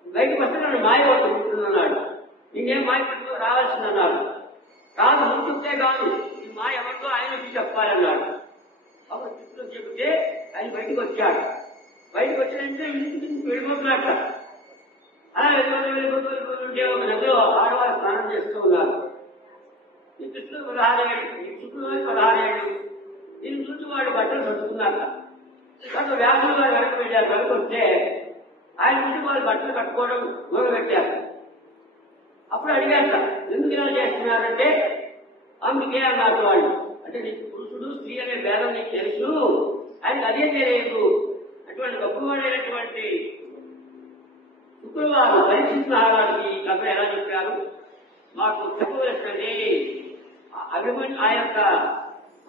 బయటకు వస్తే నన్ను మాయ పట్టుకుంటున్నాడు. నేనేం మాయ పట్టుకో రావాల్సింది అన్నాడు. కాదు ముందుకే కాదు, ఈ మాయ ఎవరితో ఆయనకి చెప్పాలన్నాడు. అప్పుడు శుక్రుడు చెబితే ఆయన బయటకు వచ్చాడు. బయటకు వచ్చినంటే ఇంటికి వెళ్ళిపోతున్నట్ట. అలా వెళ్ళిపోతుంటే ఒక నదిలో ఆడవారు స్నానం చేస్తూ ఉన్నారు. ఈ కృష్ణుడు 16 ఏళ్ళు, ఈ శుక్రుడు 16 ఏళ్ళు. దీన్ని చూసి వాడు బట్టలు సర్దుకున్నాక తర్వాత వ్యాసులు వారు వెనక్కి వెళ్ళారు. వెనక్కి వస్తే ఆయన నుంచి వాళ్ళు బట్టలు కట్టుకోవడం మొదలుపెట్టారు. అప్పుడు అడిగాక ఎందుకు ఇలా చేస్తున్నారంటే అందుకే అన్నారు వాళ్ళు. అంటే నీకు పురుషుడు స్త్రీ అనే భేదం నీకు తెలుసు, ఆయనకు అదే తెలియదు. అటువంటి గొప్పవాడైనటువంటి శుక్రవారు పరీక్షిత్ మహారాజుకి కథ ఎలా చెప్పారు, మాకు చెప్పవలసినది ఆ యొక్క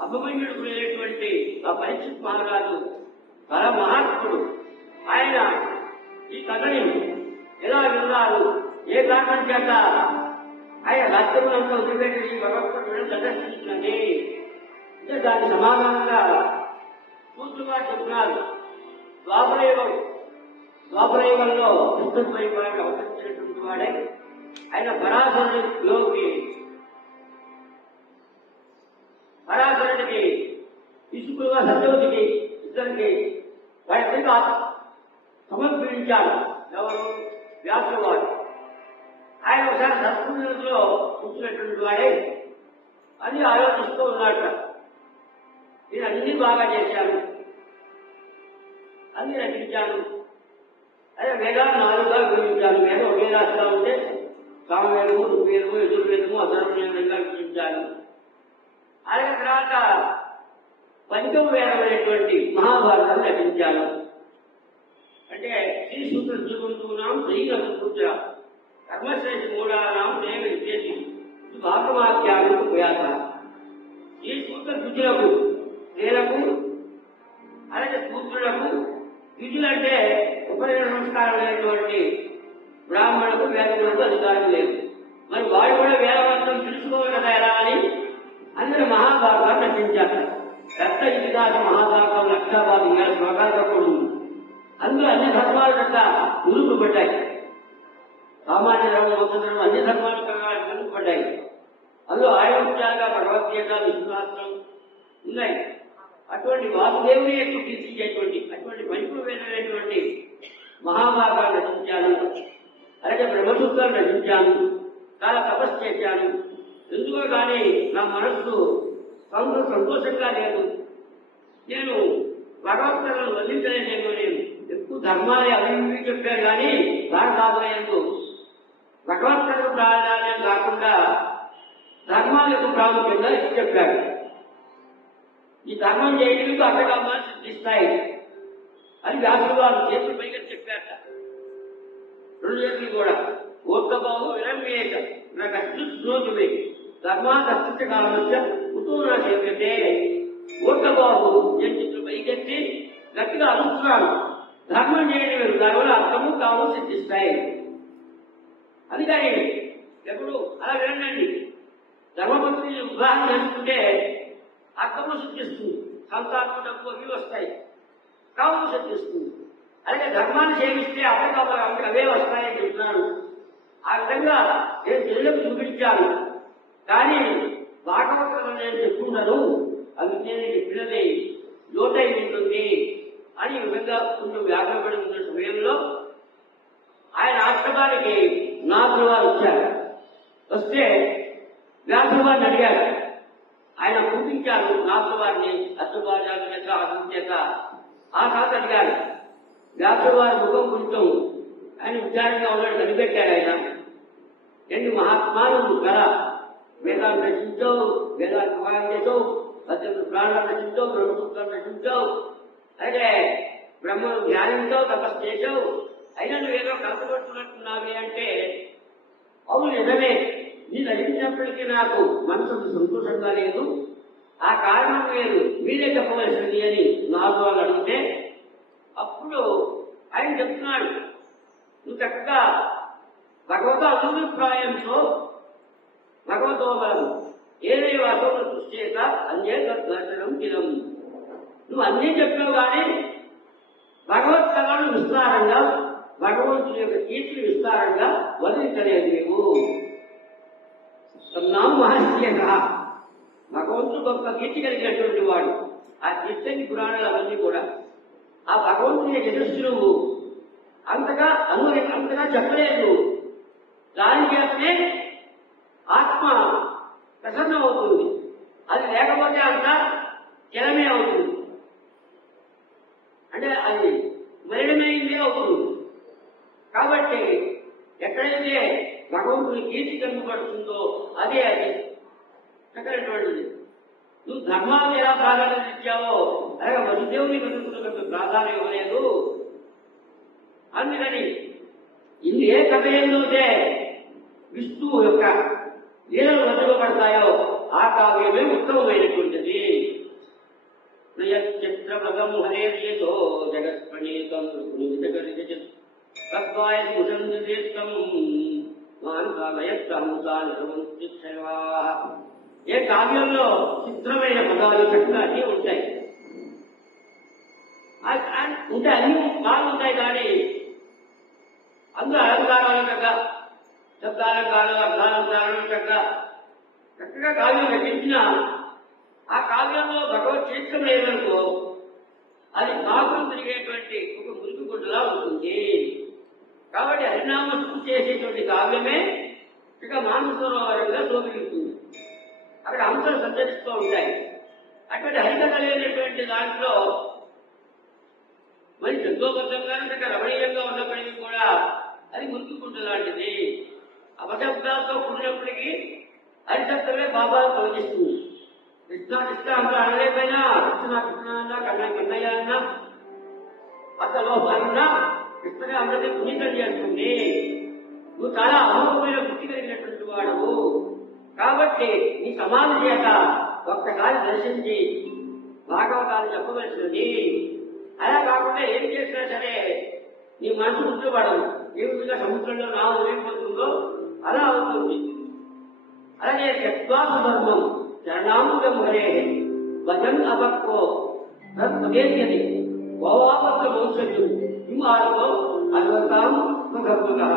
అభిమన్యుడు లేనటువంటి ఆ పరీక్షిత్ మహారాజు పర మహాత్ముడు. ఆయన ఈ కథని ఎలా విన్నారు, ఏ కారణం చేత ఆయన రాజ్యములంతా వదిలిపెట్టి భగవంతుడు ప్రదర్శించినది అంటే దాని సమాధానంగా పూర్తిగా చెప్తున్నారు. ద్వాపరయుగంలో కృష్ణస్వరూపాన్ని అవతరించినటువంటి వాడే ఆయన పరాశరుడికి ఇసుకులుగా సత్యవతికి ఇద్దరికి వారి సమర్పించారు. ఎవరు? వ్యాసుల వారు. ఆయన ఒకసారి సంస్కృతిలో కూర్చున్నటువంటి వాడే అని ఆలోచిస్తూ ఉన్నాడు. నేను అన్ని బాగా చేశాను, అన్ని రచించాను, అదే వేదాలు 4గా విభజించాను. వేదం ఒకే రాశిగా ఉంటే సామవేదము, ఋగ్వేదము, యజుర్వేదము, అధర్వవేదంగా విభజించాను. అలాగే తర్వాత పంచమ వేదం అనేటువంటి మహాభారతాన్ని రచించాను. అంటే శ్రీ సూత్ర జీవంతునాం శ్రీకూర్చ కర్మశ్రేష్ఠ మూఢానాం దేవ విద్యేసి భాగవాక్యాలు ఉపయాస. ఈ సూత్ర ద్విజులకు, స్త్రీలకు, అలాగే సూత్రులకు, ద్విజులంటే ఉపనయన సంస్కారం లేనటువంటి బ్రాహ్మణులకు, వేదములకు అధికారం లేదు. మరి వాళ్ళు కూడా వేదవంతం తెలుసుకోవాలి కదా ఎలా అని అందరూ మహాభారతాన్ని రచించారు. రక్త ఇతిహాస మహాభారతం 1,15,000 శ్లోకాలతో కూడింది. అందులో అన్ని ధర్మాలు యొక్క నిరూపబడ్డాయి. సామాన్య ధర్మం, మొత్తం ధర్మం, అన్ని ధర్మాలు నిరూపబడ్డాయి. అందులో ఆయుర్వేదాలుగా భగవద్గీత, విష్ణుశాస్త్రం ఉన్నాయి. అటువంటి వాసుదేవుని యొక్క కీర్తించేటువంటి అటువంటి పరిపూర్ణమైనటువంటి మహాభారతాలు రచించాను. అలాగే బ్రహ్మసూత్రాలు రచించాను. చాలా తపస్సు చేశాను. ఎందుకో కానీ నా మనస్సు సంతోషంగా లేదు. నేను భగవద్గీతను వదిలించలేదేమో. నేను ఎక్కువ ధర్మాన్ని అభివృద్ధి చెప్పాను కానీ భారతాభయంతో భగవద్గీత ప్రాధాన్యం కాకుండా ధర్మాలకు ప్రాముఖ్యంగా చెప్పాడు. ఈ ధర్మం చేయడానికి అర్థకామాలు సిద్ధిస్తాయి అని వ్యాసులు వారు చేతులు పైగా చెప్పారట. 2 చేతులు కూడా ఓర్తబాబు విరమ్యేక నాకు అస్తిత్వమే ధర్మాదస్తిత్వ కాలమధ్య కుతూ నా చేపట్టే ఓర్తబాబు నేను చేతులు పైకెత్తి గట్టిగా అరుస్తున్నాను. ధర్మం చేయడం వేరు, దానివల్ల అర్థము కాము సిద్ధిస్తాయి. అందుకని ఎప్పుడు అలా వినండి. ధర్మపత్ని ఉదాహరణ చేసుకుంటే అర్థము సిద్ధిస్తుంది, సంతానం డబ్బు అవి వస్తాయి, కాము సిద్ధిస్తుంది. అలాగే ధర్మాన్ని సేవిస్తే అప్పటికప్పుడు అవే వస్తాయని చెప్తున్నాను. ఆ విధంగా నేను తెలుగు చూపించాను. కానీ భాగవతంలో నేను చెప్పుకున్నాను, అవి నేను చెప్పినది లోటై ఉంటుంది అని ఈ విధంగా కొంచెం వ్యాఖ్యపడి ఉన్న సమయంలో ఆయన ఆశ్రమానికి నాథుల వారు వచ్చారు. వస్తే వ్యాసుల వారిని అడిగారు. ఆయన పూజించారు నాథుల వారిని అశ్వభాజాల చేత అర్థం చేత. ఆ తర్వాత అడిగారు. వ్యాసుల వారి ముఖం కొంచెం ఆయన విచారంగా ఉన్నాడు, కనిపెట్టారు. ఆయన ఎన్ని మహాత్మాలు కదా, వేదాలు రచించావు, వేదాలు ప్రమాణం చేసావు, 18 ప్రాణాలు రచించావు, బ్రహ్మసూత్రం రచించావు, అయితే బ్రహ్మను ధ్యానించావు, తపస్సు చేసావు, అయినా నువ్వేదో కష్టపడుతున్నట్టున్నావే అంటే అవును నిజమే, మీరు అడిగినప్పటికీ నాకు మనసు సంతోషంగా లేదు. ఆ కారణం లేదు, మీరే చెప్పవలసింది అని నాలుగు వాళ్ళు అడిగితే అప్పుడు ఆయన చెప్తున్నాడు, నువ్వు చక్కగా భగవత అభిప్రాయంతో భగవతోబలం ఏదే వాతో సృష్టిచేత అన్యే దర్శనం కిలం. నువ్వు అన్నీ చెప్పావు కానీ భగవత్ కథను విస్తారంగా, భగవంతుని యొక్క కీర్తిని విస్తారంగా వర్ణించలేదు నీవు. నామ మహర్షి భగవంతుడు గొప్ప కీర్తి కలిగినటువంటి వాడు. ఆ కీర్తి పురాణాలు అవన్నీ కూడా ఆ భగవంతుని యశస్సు నువ్వు అంతగా అంతగా చెప్పలేదు. దాని చేతనే ఆత్మ ప్రసన్నం అవుతుంది. అది లేకపోతే అంత జలమే అవుతుంది, అంటే అది మలినమైందే అవుతుంది. కాబట్టి ఎక్కడైతే భగవంతుని కీర్తి కనబడుతుందో అదే అది చక్కనటువంటిది. నువ్వు ధర్మాన్ని ఎలా ప్రాధాన్యత ఇచ్చావో అలాగే వసుదేవుని బతుకులకు ప్రాధాన్యం ఇవ్వలేదు. అందుకని ఇన్ని ఏ కథయంలోతే విష్ణువు యొక్క లీలలు వదలబడతాయో ఆ కావ్యమే ఉత్తమమైనటువంటిది. చిత్రపదం హరేతో జగత్ప్రణీతం ఏ కావ్యంలో చిత్రమైన పదాలు చక్కగా అన్నీ ఉంటాయి, ఉంటే అన్ని బాగుంటాయి. కానీ అందులో అలంకారాలు చక్కగా, శబ్దాలంకారాలు, అర్థాలంకారాలు చక్కగా కావ్యం రచించిన ఆ కావ్యంలో భగవత్ చరిత్రం లేదనుకో అది కావ్యం తిరిగేటువంటి ఒక మురికి గుడ్డలా ఉంటుంది. కాబట్టి హరినామస్సు చేసేటువంటి కావ్యమే ఇక మానసరోవరంగా శోభిస్తుంది. అక్కడ అంశాలు సంచరిస్తూ ఉంటాయి. అటువంటి హరికథ లేనటువంటి దాంట్లో మరి శబ్దోబద్ధంగా రమణీయంగా ఉన్నప్పటికీ కూడా అది మురికి గుడ్డ లాంటిది. అపశబ్దాలతో కూడినప్పటికీ హరిశబ్దమే బాబాలు తొలగిస్తుంది. కృష్ణ కృష్ణ అంత అనలేకపోయినా కృష్ణ కృష్ణ అన్నా, కన్నయ్య అన్నా, అతలో అన్నా కృష్ణగా అందరినీ పునీతం చేస్తుంది. నువ్వు చాలా అమోఘమైన వృత్తి కలిగినటువంటి వాడవు. కాబట్టి నీ సమాధి చేత ఒక్కసారి దర్శించి భాగవతాన్ని చెప్పవలసింది. అలా కాకుండా ఏం చేసినా సరే నీ మనసు గుర్తుపడదు. ఏ విధంగా సముద్రంలో నావు ఏమైపోతుందో అలా అవుతుంది. అలాగే యత్వాసు ధర్మం చరణాముగం హరే భజన్ అభక్తో తద్దేశది గోవాపత్ర మౌసల్యం హిమాలతో అద్వతాం గర్భగా.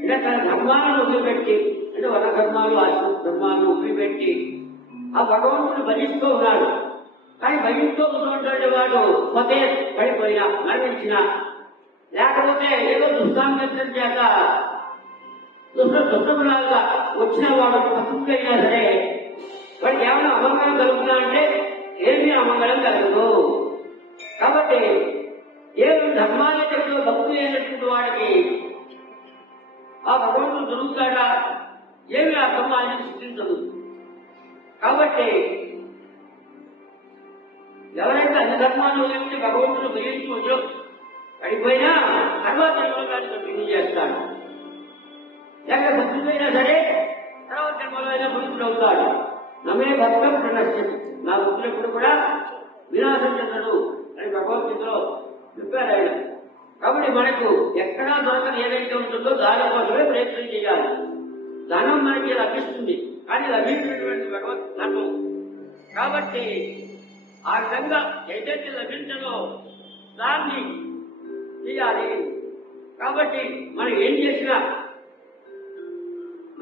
అంటే తన ధర్మాలను వదిలిపెట్టి, అంటే వన ధర్మాలు, ఆశ్రమ ధర్మాలను వదిలిపెట్టి ఆ భగవంతుడు భజిస్తూ ఉన్నాడు. కానీ భజిస్తూ ఉన్నటువంటి వాడు పదే పడిపోయినా, మరణించినా, లేకపోతే ఏదో దుష్టాంగం చేత దుష్టములాగా వచ్చిన వాడు పట్టుకైనా సరే వాడికి ఏమైనా అమంగళం కలుగుతున్నా అంటే ఏమీ అమంగళం కలగదు. కాబట్టి ఏమి ధర్మాలతో భక్తులు అయినటువంటి వాడికి ఆ భగవంతుడు దొరుకుతాడా, ఏమి ఆ ధర్మాన్ని సృష్టించదు. కాబట్టి ఎవరైతే అన్ని ధర్మాలు ఏమిటి భగవంతుడు గ్రహించుకోవచ్చు పడిపోయినా తర్వాత జన్మకాన్ని కంటిన్యూ చేస్తాడు. లేక భక్తుడైనా సరే తర్వాత జన్మలైనా భక్తుడు అవుతాడు. నమే భక్తం ప్రణశ్యతి, నా భక్తులు ఎప్పుడు కూడా వినాశం చెందడు అని భగవద్గీతలో చెప్పారు ఆయన. కాబట్టి మనకు ఎక్కడా దొరకని ఏదైతే ఉంటుందో దానికోసమే ప్రయత్నం చేయాలి. ధనం మనకి లభిస్తుంది, కానీ లభించినటువంటి భగవత్ ధర్మం. కాబట్టి ఆ విధంగా ఏదైతే లభించదో దాన్ని చేయాలి. కాబట్టి మనం ఏం చేసినా,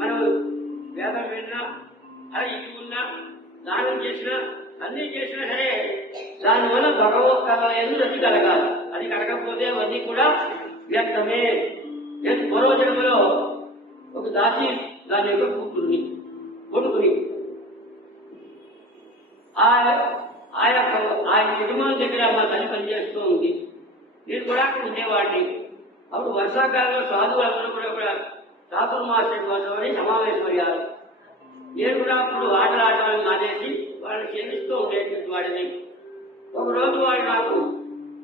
మనం వేదం విన్నా, అలా ఇటుకున్నా, దానం చేసినా, అన్ని చేసినా సరే దానివల్ల భగవత్ కళ రద్దు కలగాలి. అది కలగకపోతే అవన్నీ కూడా వ్యక్తమే. నేను పూర్వజన్మలో ఒక దాసి దాని యొక్క కూతుర్ని కొడుకుని ఆయన కుటుంబం దగ్గర మా తల్లి పనిచేస్తూ ఉంది. నేను కూడా అక్కడ ఉండేవాడిని. అప్పుడు వర్షాకాలంలో సాధువులందరూ కూడా చాతుర్మాస్యం కోసమని సమావేశమయ్యారు. నేను కూడా అప్పుడు ఆటలాడడానికి మానేసి వాళ్ళని సేవిస్తూ ఉండేటువంటి వాడిని. ఒకరోజు వాళ్ళు నాకు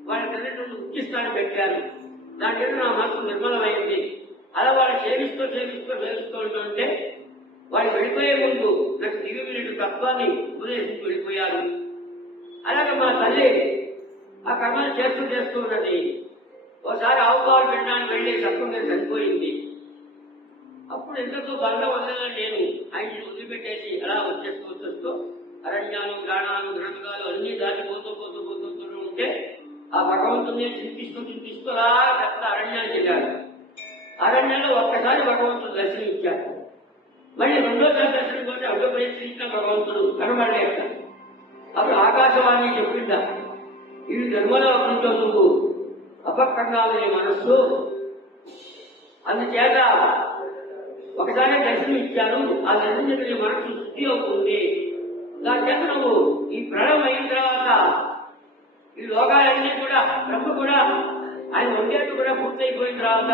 వాళ్ళ తల్లిదండ్రులు ఉచిస్తాన్ని పెట్టారు. దాని మీద నా మనసు నిర్మలమైంది. అలా వాళ్ళు సేవిస్తూ ఉంటుంటే వాళ్ళు వెళ్ళిపోయే ముందు నాకు దివ్యమైన తత్వాన్ని ఉపదేశించి వెళ్ళిపోయారు. అలాగే మా తల్లి ఆ కర్మను చేస్తూ ఉన్నది. ఒకసారి ఆవుపాలు పెట్టడానికి వెళ్ళి తత్వం మీద చనిపోయింది. అప్పుడు ఎంతతో బంధం వదలని నేను ఆయన వదిలిపెట్టేసి అలా వచ్చేస్తూ అరణ్యాలు, గ్రాణాలు, గ్రంథాలు అన్ని దాటిపోతూ ఉంటే ఆ భగవంతుని చింతిస్తూ అలా పెద్ద అరణ్యానికి వెళ్ళారు. అరణ్యంలో ఒక్కసారి భగవంతుడు దర్శనమిచ్చారు. మళ్ళీ రెండోసారి దర్శనం పోతే అడ్డు ప్రయత్నించిన భగవంతుడు కనబడలేక అప్పుడు ఆకాశవాణి చెప్పిందా, ఇది నిర్మల అభివృద్ధి అపకరణాలు మనస్సు, అందుచేత ఒకసారి దర్శనం ఇచ్చారు. ఆ దర్శనం మనసు శుద్ధి అవుతుంది. దాని చేత నువ్వు ఈ ప్రణవం అయిన తర్వాత ఈ లోకాలన్నీ కూడా బ్రహ్మ కూడా ఆయన వండేట్టు కూడా పూర్తయిపోయిన తర్వాత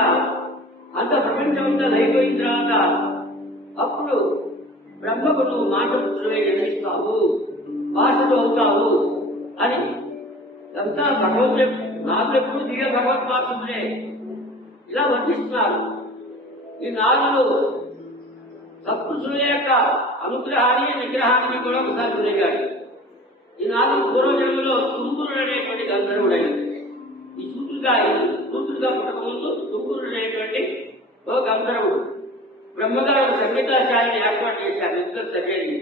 అంత ప్రపంచం అంతా అయిపోయిన తర్వాత అప్పుడు బ్రహ్మకు నువ్వు మాటపుత్రులై జన్మిస్తావు, వాసుడు అవుతావు అని అంతా భగవంతుడు నాకు ఎప్పుడు దిగే భగవద్వాసుడే ఇలా వర్తిస్తున్నారు. ఈ నాలుగు సత్పురుషుల యొక్క అనుగ్రహాన్ని నిగ్రహాన్ని కూడా ఒకసారి గురిగాడు. ఈ నాలుగు పూర్వజన్మలో తుంగురుడు అనేటువంటి గంధర్వుడైంది. ఈ సూతుడుగా పుట్టకముందు తుంగురుడు అనేటువంటి ఓ గంధర్వుడు బ్రహ్మగారు సంగీతాచార్యని ఏర్పాటు చేశారు. నిద్ర తగ్గేది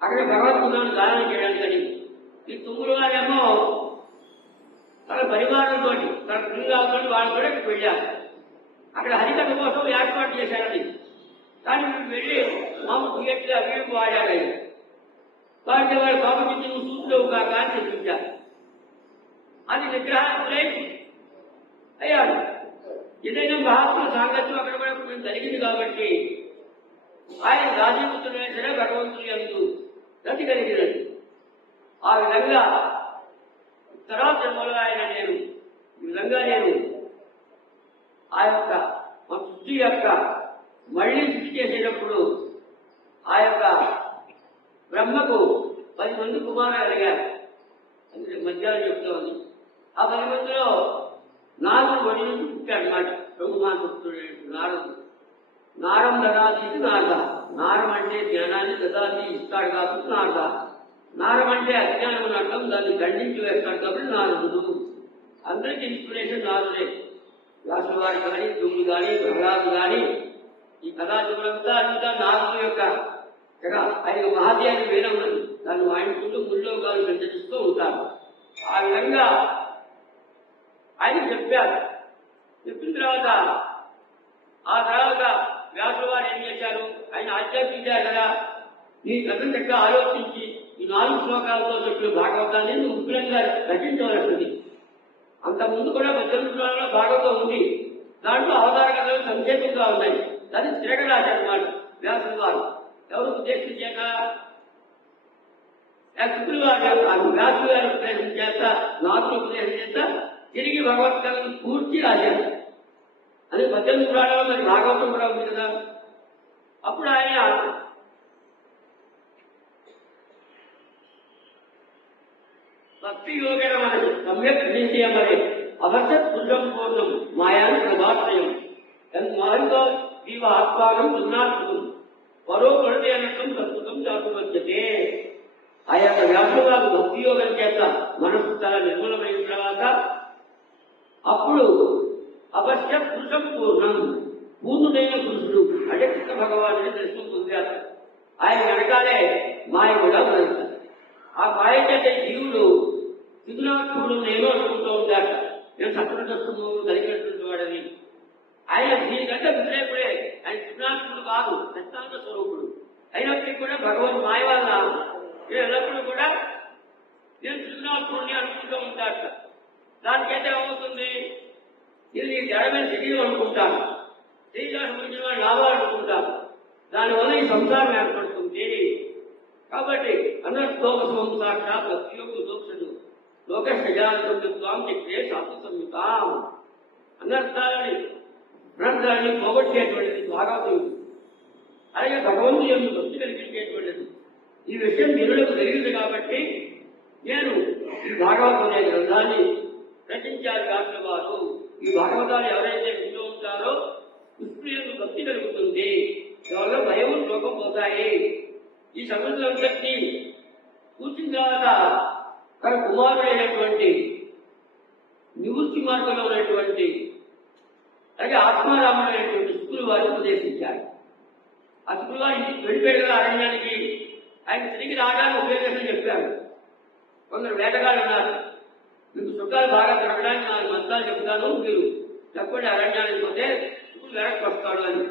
అక్కడ భగవద్గీతను గానం చేయడానికి. ఈ తుంగురు వారేమో తన పరివారంతో తన పిల్లలతో వాళ్ళు కూడా వెళ్ళారు. అక్కడ హరికథ కోసం ఏర్పాటు చేశారని. కానీ మీరు వెళ్ళి మామూలు థియేటర్ అవి వాడారు. కాబట్టి వాళ్ళు కాబట్టి నువ్వు సూతులు కాక అని చెప్పించారు. అది నిగ్రహాలే అయ్యాడు. ఏదైనా మహాత్ముల సాంగత్యం అక్కడ కూడా కొంచెం జరిగింది కాబట్టి ఆయన రాజపుత్రులైన సరే భగవంతుని యందు గతి కలిగినది. ఆ విధంగా తర్వాత జన్మలో ఆయన నేను ఈ విధంగా నేను ఆ యొక్క శుద్ధి యొక్క మళ్లీ శుద్ధి చేసేటప్పుడు ఆ యొక్క బ్రహ్మకు 10 మంది కుమారులు అడిగారు. అంటే మధ్యాహ్నం చెప్తామని ఆ 10 మందిలో 4 వడి నుంచి పుట్టాడనమాట. బ్రహ్మాసక్తుడు నారదు. నారం దదాతీతి నారద. నారం అంటే జ్ఞానాన్ని దదాతి ఇస్తాడు కాబట్టి నారద. నారం అంటే అజ్ఞానం అర్థం, దాన్ని ఖండించి వేస్తాడు కాబట్టి నారదుడు. అందరికీ ఇన్స్పిరేషన్ నారదుడే. వ్యాసుల వారు కానీ, దుమ్ములు కానీ, ప్రహ్లాదు కానీ ఈ కథాచులంతా అంతా నారదు యొక్క ఆయన మహాత్యాన్ని వేరే ఉన్నది. దాన్ని వాయించుకుంటూ గుళ్ళో గారు సంచరిస్తూ ఉంటారు. ఆ విధంగా ఆయన చెప్పారు. చెప్పిన తర్వాత ఆ తర్వాత వ్యాసుల వారు ఏం చేశారు, ఆయన ఆధ్యాత్మించారు కదా, నీ కథను చక్కగా ఆలోచించి ఈ 4 శ్లోకాలతో చెప్పిన భాగవతాన్ని నువ్వు ఉగ్రంగా రచించవలసింది. అంతకుముందు కూడా 18 శ్లోకాల భాగవతం ఉంది. దాంట్లో అవతార కథలు సంక్షేపంగా ఉన్నాయి. దాన్ని తిరగరాశారన్నమాట వ్యాసుల వారు. ఎవరు ఉద్దేశించాక శుక్రులు వారు వ్యాసులు గారి ఉపదేశం చేత, నాకు ఉపదేశం చేత తిరిగి భగవద్గీతను పూర్తి రాశారు. అది 18 పురాణాలు మరి భాగవతం కూడా ఉంది కదా. అప్పుడు ఆయన భక్తి యోగేన మనకి సమ్యక్ నిశ్చయమని అవసత్ పురుషం పూర్ణం మాయాన్ని ప్రభాశ్రయం మారితో జీవ ఆత్మానం సున్నాత్మకం పరో పడితే అన్నట్టు ప్రస్తుతం జాతువచ్చతే. ఆ యొక్క వ్యాసవాదు భక్తి యోగం చేత మనసు చాలా నిర్మలమైన తర్వాత అప్పుడు అవశ్య పురుషం పూర్ణం పూర్ణుడైన పురుషుడు అంటే కృష్ణ భగవానుడి దర్శనం పొందారు. ఆయన వెనకాలే మాయ కూడా మొదలుతారు. ఆ మాయ చేత జీవుడు సిద్ధునాత్ముడు నేను అనుకుంటూ ఉంటారు. నేను సత్వరస్తము కలిగినటువంటి వాడని. ఆయన దీనికంటే వ్యతిరేకుడే. ఆయన కృష్ణాత్ముడు కాదు, దత్తాంత స్వరూపుడు. అయినప్పటికీ కూడా భగవన్ మాయ వల్ల నేను ఎల్లప్పుడూ కూడా నేను కృష్ణాత్ముడిని అనుకుంటూ ఉంటాట. దానికైతే ఏమవుతుంది, ఇది జడమైన శరీరం అనుకుంటాను, శరీరాన్ని గురించి వాడు లాభాలు అనుకుంటాను. దానివల్ల ఈ సంసారం ఏర్పడుతుంది. కాబట్టి అనర్థోపం సాక్షాత్ భక్తియోగు దోక్షలు లోకశయాత్వం చెప్పే శాస్త్ర సంహితాం. అనర్థాన్ని పోగొట్టేటువంటిది భాగవతం. అలాగే భగవంతుని యొక్క భక్తి కలిగించేటువంటిది. ఈ విషయం నిరులకు తెలియదు కాబట్టి నేను ఈ భాగవతం అనే గ్రంథాన్ని రచించారు వ్యాసుల వారు. ఈ భాగవతాన్ని ఎవరైతే వింటూ ఉంటారో విష్ణు భక్తి కలుగుతుంది, ఎవరో భయం లోకం పోతాయి. ఈ సమస్యలంతటినీ కూర్చున్న తర్వాత తన కుమారుడైనటువంటి నివృత్తి మార్గంలో ఉన్నటువంటి అలాగే ఆత్మారాముడైనటువంటి శుక్రులు వారు ఉపదేశించారు. ఆ శుక్రులు వారు ఇంటికి వెళ్ళిపోయాడు కదా అరణ్యానికి. ఆయన తిరిగి రావడానికి ఉపయోగం చెప్పారు. కొందరు వేటగాళ్ళు ఉన్నారు, మీకు సుఖాలు బాగా దొరకడానికి 4 మంత్రాలు చెప్తాను, మీరు చెప్పండి అరణ్యానికి పోతే శుక్రుడు వెనక్కి వస్తాడు అని.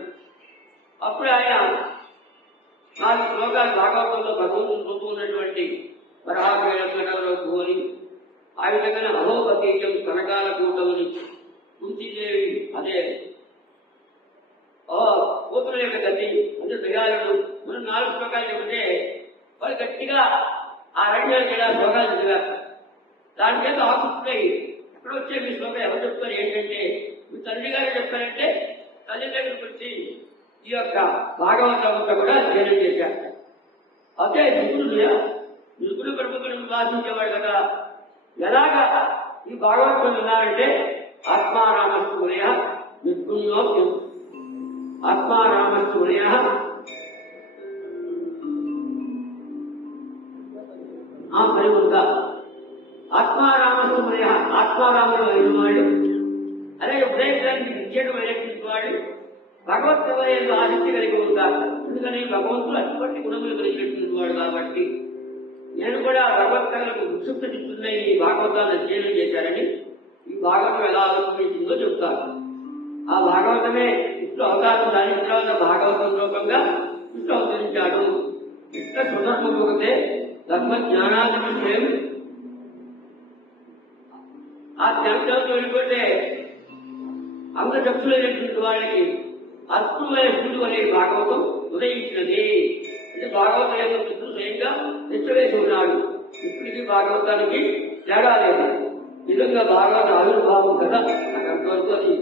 అప్పుడు ఆయన 4 శ్లోకాలు భాగవతంలో భగవంతుని పొందుతూ ఉన్నటువంటి వరాహేళకు అని ఆ విధంగా అహోపతీయం కనకాల కూటముని కుంతీదేవి అదే కూతుల యొక్క గతి అంటే దయాలను మనం 4 శ్లోకాలు చెబితే వాళ్ళు గట్టిగా ఆ అరణ్యానికి ఎలా శ్లోకాలు చదివారు. దానిచేత ఆకృష్టుడై ఎక్కడ వచ్చే మీ శ్లోకం ఎవరు చెప్తారు ఏంటంటే మీ తండ్రి గారు చెప్పారంటే తల్లి దగ్గరికి వచ్చి ఈ యొక్క భాగవతంతో కూడా అధ్యయనం చేశారు. అదే నిగుడు ప్రముఖులను ఉపాసించేవాడు కదా. ఎలాగా ఈ భాగవతం ఉన్నారంటే ఆత్మారామస్తుమయ నిర్గుణ్యోక్యం ఆత్మారామస్తుమయ మరి ఉందా ఆత్మారామస్తుమయ ఆత్మారాముడు అయిన వాడు, అలాగే ఉపదేశానికి విద్యమైనటువంటి వాడు భగవద్గీత ఆసక్తి కలిగి ఉంటారు. ఎందుకని భగవంతుడు అటువంటి గుణములు కలిగినటువంటి వాడు కాబట్టి నేను కూడా భగవద్గీతలకు విక్షుప్తిస్తున్న ఈ భాగవతాన్ని అధ్యయనం చేశారని ఈ భాగవతం ఎలా ఆలోచించిందో చెప్తారు. ఆ భాగవతమే విష్ణు అవతారం దాని తర్వాత భాగవతం రూపంగా విష్ణు అవతరించాడు. కృష్ణ సుధర్మతే ధర్మ జ్ఞానాది విషయం ఆ జ్ఞానంతో వెళ్ళిపోతే అంగచక్షులైనటువంటి వాళ్ళకి అద్భుతమైన శివుడు అనే భాగవతం ఉదయించినది. అంటే భాగవతం యొక్క కృష్ణుడు స్వయంగా తెచ్చవేసి ఉన్నాడు. ఇప్పటికీ భాగవతానికి తేడా లేదు. నిజంగా భాగవత ఆవిర్భావం కదా నాకు అంతవరకు అది